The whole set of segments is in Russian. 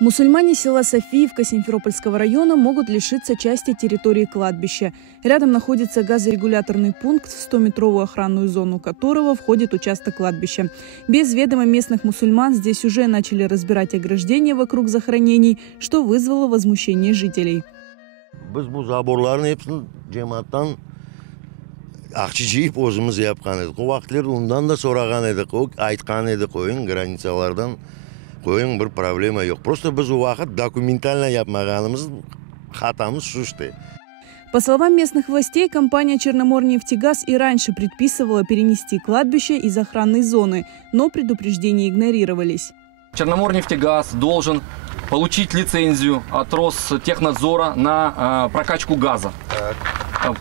Мусульмане села Софиевка Симферопольского района могут лишиться части территории кладбища. Рядом находится газорегуляторный пункт, в 100-метровую охранную зону которого входит участок кладбища. Без ведома местных мусульман здесь уже начали разбирать ограждения вокруг захоронений, что вызвало возмущение жителей. Biz bu zaborlarni hepsini cemaatdan akçı jiyip o'zimiz yapgan edik. O vaqtlarda undan da so'ragan edik, aytgan edik, qo'ying granitsalardan qo'ying, bir problema yo'q. Просто biz u vaqt dokumentalno yapmaganimiz xatamiz shu ishda. По словам местных властей, компания «Черноморнефтегаз» и раньше предписывала перенести кладбище из охранной зоны, но предупреждения игнорировались. Черноморнефтегаз должен получить лицензию от Ростехнадзора на прокачку газа.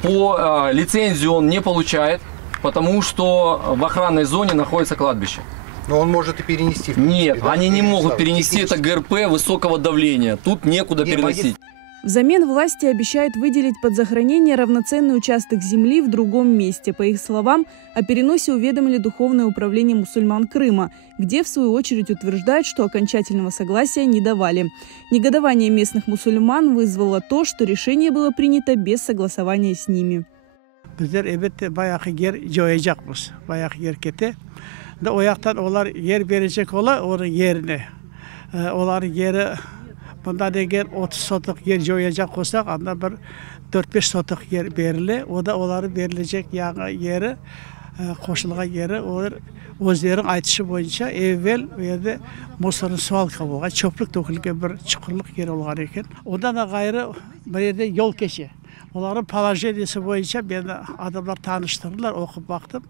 По лицензии он не получает, потому что в охранной зоне находится кладбище. Но он может и перенести. Нет, да? Они не могут перенести, это ГРП высокого давления. Тут некуда переносить. Взамен власти обещают выделить под захоронение равноценный участок земли в другом месте. По их словам, о переносе уведомили Духовное управление мусульман Крыма, где в свою очередь утверждают, что окончательного согласия не давали. Негодование местных мусульман вызвало то, что решение было принято без согласования с ними. Da o yaktan onlar yer verecek onun yerine. Onlar yeri bundan eğer 30 sotuk yer joyacak olsak anda bir 4-5 sotuk yer verile. O da onların verilecek yeri koşulgan yeri olur. Özlerin aytışı boyunca evvel yerde Musa'nın sual kabuğu, çöplük dökülgen bir çukurluk yeri olgan eken. Ondan da gayrı bir yerde yol keçi. Onların palajeriyesi boyunca beni adamlar tanıştırdılar, okup baktım.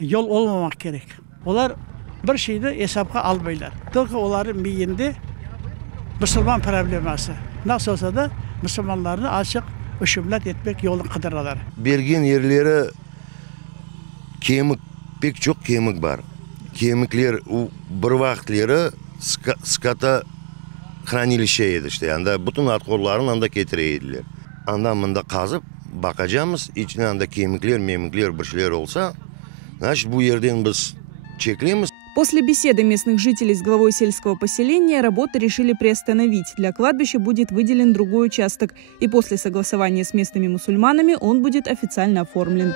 Yol olmamak gerek. Onlar bir şeyde hesapka almayırlar. Çünkü onların miyinde Müslüman probleması. Nasıl olsa da Müslümanlarını açık üşümlet etmek yolunu kıdırırlar. Bergen yerlere kemik, pek çok kemik var. Kemikler bir vaqtları skata hranilişe edi işte. Yani bütün atkollarını anda getireydiler. Andan bunda kazıp bakacağımız içine anda kemikler, memikler bir şeyler olsa, значит, bu yerden biz çeklemiz. После беседы местных жителей с главой сельского поселения работы решили приостановить. Для кладбища будет выделен другой участок, и после согласования с местными мусульманами он будет официально оформлен.